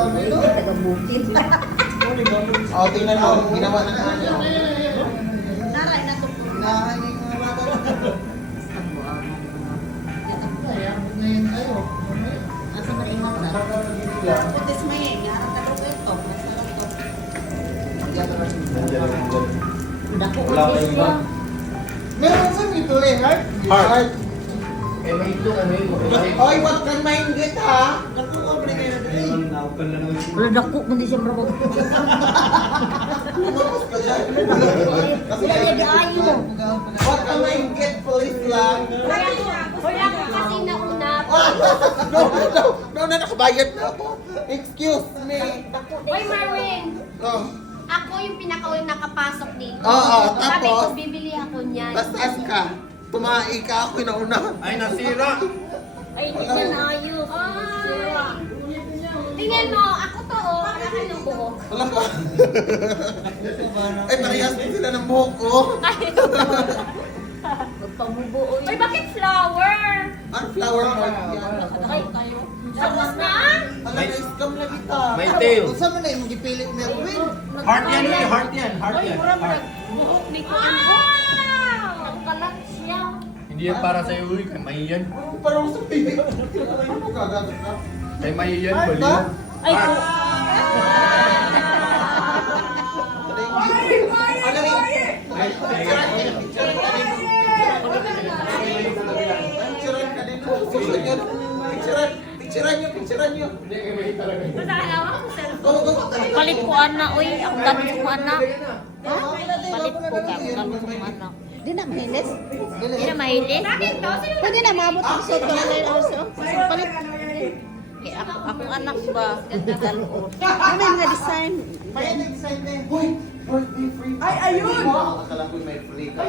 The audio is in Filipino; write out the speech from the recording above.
Taga-bukid. O, tingnan mo, ginawa ng kanya. Naray na to po. Inahan yung mga bata. Asa maringat na. Putis may harap ka daw ito. Dako Wala ko kayong iba. Meron sa ito eh, heart. Heart. Eh, may ito kami. Oy, wag kang mainggit ha. Nagkukubre kayo na dito. Ayun, naupan lang naman. Wala dako man di siya bravo. Tapos ka dyan. Wala niya ayo. Wag kang mainggit, please lang. Wala ko kasi nauna. No, nakabayad na ako. Excuse me. Hoy, Marvin! Oh, Ako yung pinakawalang nakapasok dito. Oo, Sabi ko, tapos? bibili ako niyan. taas ka. Tumai ka ako inauna. Ay, nasira! Ay, di siya na ayo. Ay! Tingnan mo, ako to, oh. Wala ka ng buhok. Wala ka. Ay, parehas din sila ng buhok ko. Magpamubo oy. Hoy, bakit flower? Ang flower heart yan. Ay, tayo. Tapos na? Alam na, scam na kita. May tail. Kung saan mo na yung gipili mo yung win? Heart yan, eh. Heart yan. Heart yan. Heart. Buhok ni ko. Wow! Ang kalat siya. Hindi yan para sa'yo, uy. Kay Mahiyan. Parang sa pipi. Ano mo gagagat ka? Kay Mahiyan, Heart bali. ba? Ay, po. Ano rin? Picturean ka din. Picturean nyo. Masalawa ko, sir. Go. Palit ko ana oy. Ang dami ko ana. Ha? Palit ko ka. Ang dami ko ana. Di na mahilis? Di na mahilis? Bakit to? Sino Pwede na maabot ang suot ko na also. Palit. Kaya akong anak ba? Ganda ganoon. Ano yung nga design? Hoy, birthday free. Ay, ayun! Akala ko may free ka.